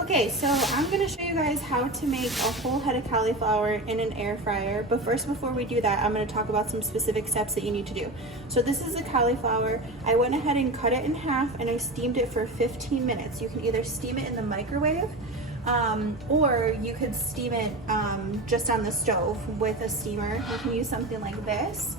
Okay, so I'm going to show you guys how to make a whole head of cauliflower in an air fryer. But first, before we do that, I'm going to talk about some specific steps that you need to do. So this is the cauliflower. I went ahead and cut it in half and I steamed it for 15 minutes. You can either steam it in the microwave or you could steam it just on the stove with a steamer. You can use something like this.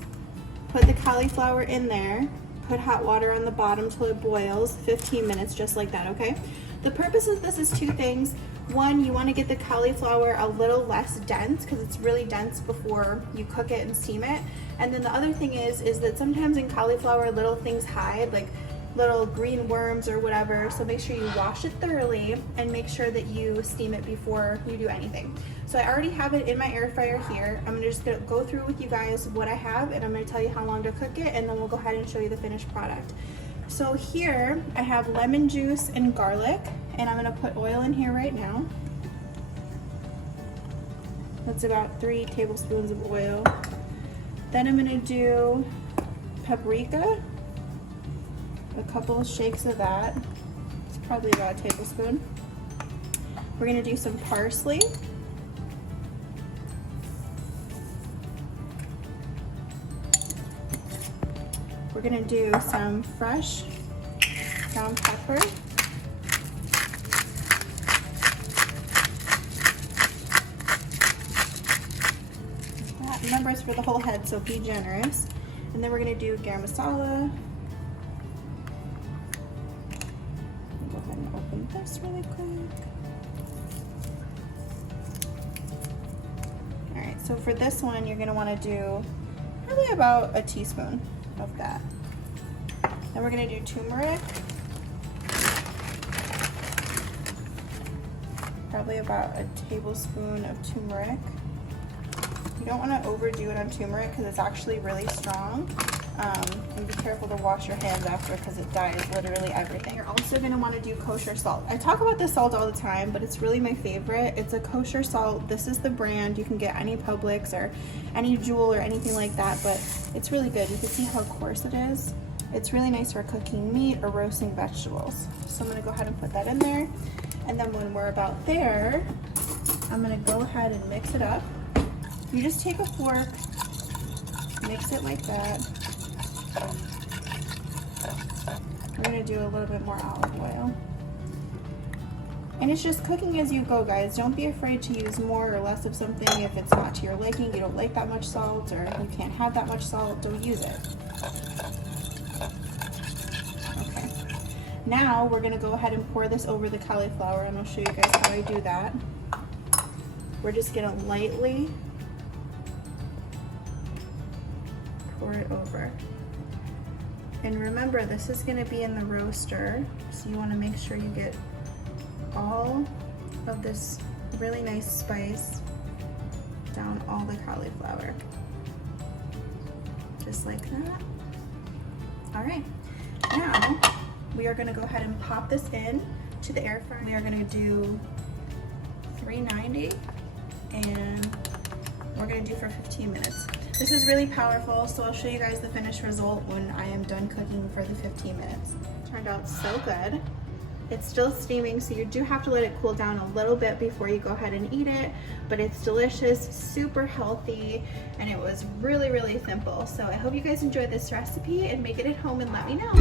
Put the cauliflower in there. Put hot water on the bottom till it boils, 15 minutes, just like that, okay? The purpose of this is two things. One, you want to get the cauliflower a little less dense because it's really dense before you cook it and steam it. And then the other thing is that sometimes in cauliflower little things hide, like little green worms or whatever. So make sure you wash it thoroughly and make sure that you steam it before you do anything. So I already have it in my air fryer here. I'm just gonna go through with you guys what I have and I'm gonna tell you how long to cook it and then we'll go ahead and show you the finished product. So here I have lemon juice and garlic and I'm gonna put oil in here right now. That's about 3 tablespoons of oil. Then I'm gonna do paprika, a couple of shakes of that. It's probably about a tablespoon. We're gonna do some parsley. We're gonna do some fresh ground pepper. Remember, it's for the whole head, so be generous. And then we're gonna do garam masala. Go ahead and open this really quick. All right, so for this one, you're gonna wanna do probably about a teaspoon of that. Then we're gonna do turmeric. Probably about a tablespoon of turmeric. You don't want to overdo it on turmeric because it's actually really strong. And be careful to wash your hands after because it dyes literally everything. You're also going to want to do kosher salt. I talk about this salt all the time, but it's really my favorite. It's a kosher salt. This is the brand. You can get any Publix or any Jewel or anything like that, but it's really good. You can see how coarse it is. It's really nice for cooking meat or roasting vegetables. So I'm going to go ahead and put that in there. And then when we're about there, I'm going to go ahead and mix it up. You just take a fork, mix it like that. We're gonna do a little bit more olive oil. And it's just cooking as you go, guys. Don't be afraid to use more or less of something if it's not to your liking, you don't like that much salt, or you can't have that much salt, don't use it. Okay. Now we're gonna go ahead and pour this over the cauliflower, and I'll show you guys how I do that. We're just gonna lightly pour it over. And remember, this is going to be in the roaster, so you want to make sure you get all of this really nice spice down all the cauliflower. Just like that. All right, now we are going to go ahead and pop this in to the air fryer. We are going to do 390 and we're going to do for 15 minutes. This is really powerful, so I'll show you guys the finished result when I am done cooking for the 15 minutes. It turned out so good. It's still steaming, so you do have to let it cool down a little bit before you go ahead and eat it, but it's delicious, super healthy, and it was really, really simple. So I hope you guys enjoyed this recipe and make it at home and let me know.